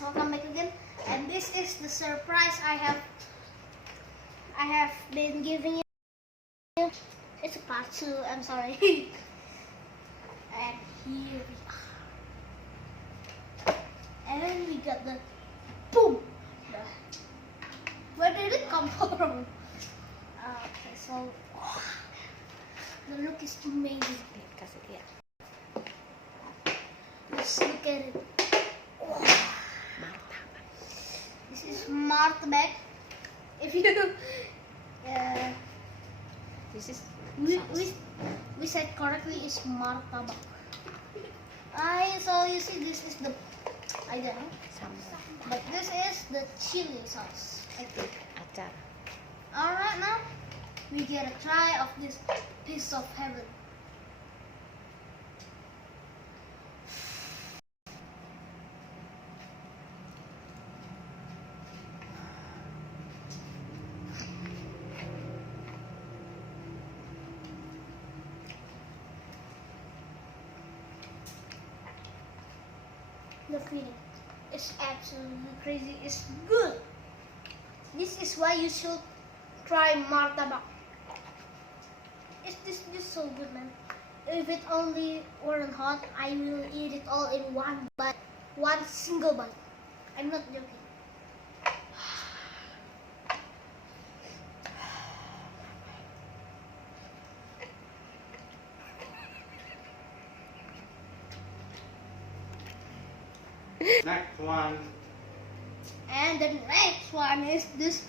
welcome back again. And this is the surprise I have been giving you. It's a part 2, I'm sorry. And here we are. And then we got the boom. Where did it come from? Okay, so the look is amazing. Let's look at it. This is martabak. If you This is we said correctly is martabak. So you see this is the I don't know, but this is the chili sauce. I think. acar. Alright, now we get a try of this piece of heaven. The feeling is absolutely crazy. It's good. This is why you should try martabak. This is so good, man. If it only weren't hot, I will eat it all in one bite, one single bite. I'm not joking. Next one. And the next one is this